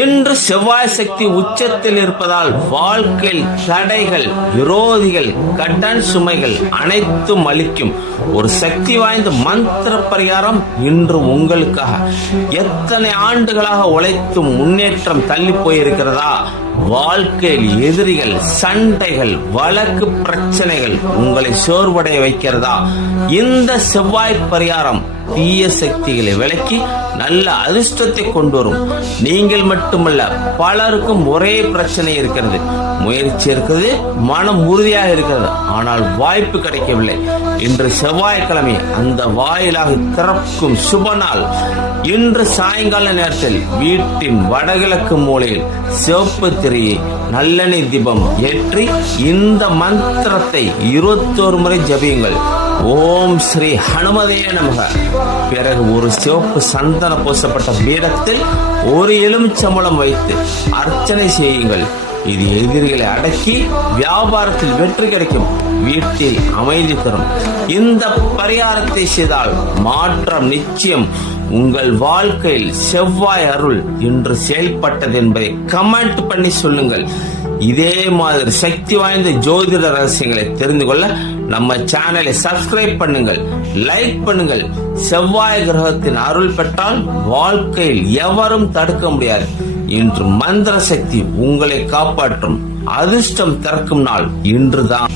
இன்று செவ்வாய் சக்தி உச்சத்தில் இருப்பதால் வாழ்க்கையில் தடைகள் விரோதிகள் கடன் சுமைகள் அனைத்தும் அளிக்கும் ஒரு சக்தி வாய்ந்த மந்திர பரிகாரம் இன்று உங்களுக்காக. எத்தனை ஆண்டுகளாக உழைத்தும் முன்னேற்றம் தள்ளி போயிருக்கிறதா? வாழ்க்கையில் எதிரிகள் சண்டைகள் வழக்கு பிரச்சனைகள் உங்களை சோர்வடைய வைக்கிறதா? இந்த செவ்வாய் பரிகாரம் தீய சக்திகளை விலக்கி நல்ல அதிர்ஷ்டத்தை கொண்டு வரும். நீங்கள் மட்டுமல்ல பலருக்கும் ஒரே பிரச்சனை இருக்கிறது. முயற்சி இருக்கிறது மனம் உறுதியாக இருக்கிறது. ஆனால் வாய்ப்பு கிடைக்கவில்லை. இன்று செவ்வாய்க்கிழமை அந்த வாயிலாக திறக்கும் சுப நாள். இன்று சாயங்கால நேரத்தில் வீட்டின் வடகிழக்கு மூலையில் சிவப்பு திரையை நல்லெண்ணெய் தீபம் ஏற்றி இந்த மந்திரத்தை இருபத்தோரு முறை ஜபியுங்கள். ஓம் ஸ்ரீ ஹனுமதே நமக. பிறகு ஒரு சிவப்பு சந்தன பூசப்பட்ட பீடத்தில் ஒரு எலுமிச்சம்பளம் வைத்து அர்ச்சனை செய்யுங்கள். இது எதிரிகளை அடக்கி வியாபாரத்தில் வெற்றி கிடைக்கும். வீட்டில் அமைதி தரும். இந்த பரிகாரத்தை செய்தால் மாற்றம் நிச்சயம். உங்கள் வாழ்க்கையில் செவ்வாய் அருள் இன்று செயல்பட்டது என்பதை கமெண்ட் பண்ணி சொல்லுங்கள். இதே மாதிரி சக்தி வாய்ந்த ஜோதிட ரகசியங்களை தெரிந்து கொள்ள நம்ம சேனலை சப்ஸ்கிரைப் பண்ணுங்கள். லைக் பண்ணுங்கள். செவ்வாய் கிரகத்தின் அருள் பெற்றால் வாழ்க்கையில் எவரும் தடுக்க முடியாது. இன்று மந்திர சக்தி உங்களை காப்பாற்றும். அதிர்ஷ்டம் திறக்கும் நாள் இன்றுதான்.